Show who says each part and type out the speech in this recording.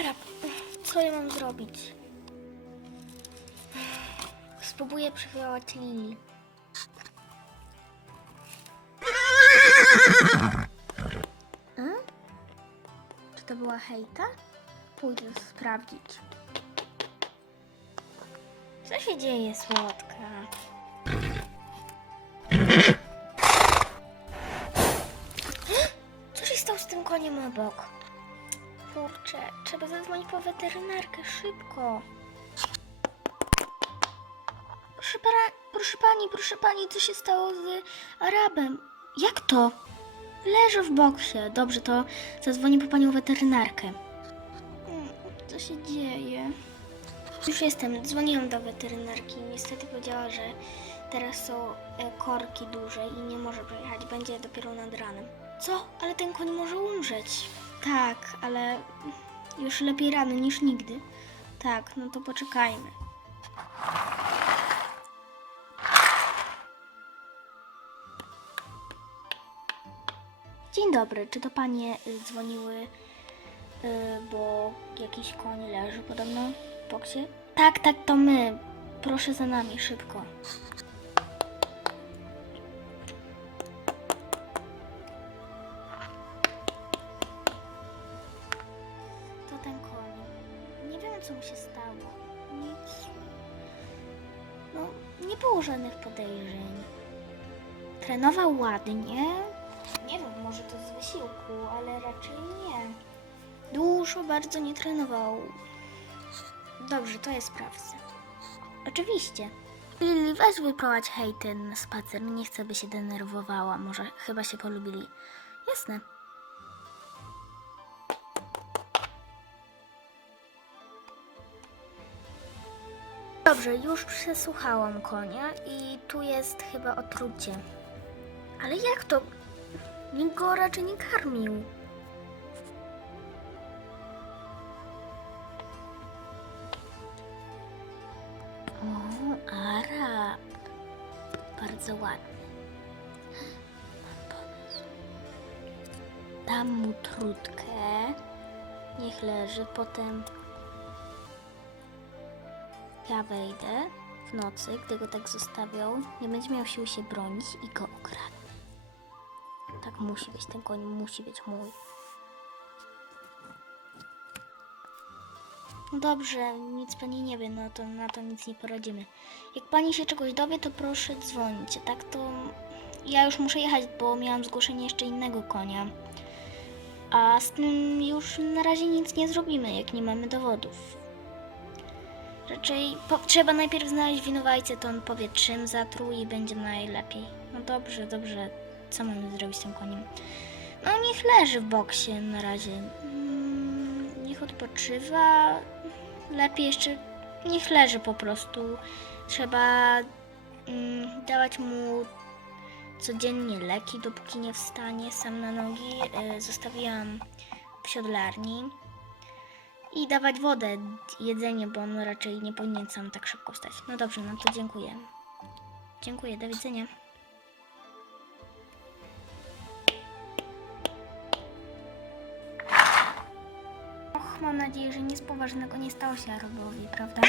Speaker 1: Arab, co ja mam zrobić? Spróbuję przywołać Lili. A? Czy to była hejta? Pójdę sprawdzić. Co się dzieje, słodka? Co się stało z tym koniem obok? Kurczę, trzeba zadzwonić po weterynarkę szybko. Proszę, para, proszę pani, proszę pani, co się stało z Arabem? Jak to? Leży w boksie. Dobrze, to zadzwonię po panią weterynarkę. Mm, Co się dzieje? Już jestem. Dzwoniłam do weterynarki. Niestety powiedziała, że teraz są e, korki duże i nie może przyjechać. Będzie dopiero nad ranem. Co? Ale ten koń może umrzeć. Tak, ale już lepiej rano niż nigdy. Tak, no to poczekajmy. Dzień dobry, czy to panie y, dzwoniły, y, bo jakiś koń leży podobno w boksie? Tak, tak, to my. Proszę za nami, szybko. Wiem, co mu się stało. Nic. No, nie było żadnych podejrzeń. Trenował ładnie. Nie wiem, może to z wysiłku, ale raczej nie. Dużo bardzo nie trenował. Dobrze, to jest sprawdzę. Oczywiście. Lili, weź wyprowadź hejty na spacer. Nie chcę, by się denerwowała. Może chyba się polubili. Jasne. Dobrze, już przesłuchałam konia i tu jest chyba otrucie. Ale jak to? Nikt go raczej nie karmił. O, Arab. Bardzo ładny. Mam pomysł. Dam mu trutkę. Niech leży, potem ja wejdę w nocy, gdy go tak zostawią. Nie będzie miał sił się bronić i go okradnę. Tak musi być, ten koń musi być mój. No Dobrze, nic pani nie wie, no to na to nic nie poradzimy. Jak pani się czegoś dowie, to proszę dzwonić. Tak to ja już muszę jechać, bo miałam zgłoszenie jeszcze innego konia. A z tym już na razie nic nie zrobimy, jak nie mamy dowodów. Raczej po, trzeba najpierw znaleźć winowajcę, to on powie czym zatruł i będzie najlepiej. No dobrze, dobrze. Co mamy zrobić z tym koniem? No niech leży w boksie na razie. Mm, niech odpoczywa. Lepiej jeszcze niech leży po prostu. Trzeba mm, dawać mu codziennie leki, dopóki nie wstanie sam na nogi. E, zostawiłam w siodlarni. I dawać wodę, jedzenie, bo on raczej nie powinien sam tak szybko wstać. No dobrze, no to dziękuję. Dziękuję, do widzenia. Och, mam nadzieję, że nic poważnego nie stało się Arabowi, prawda?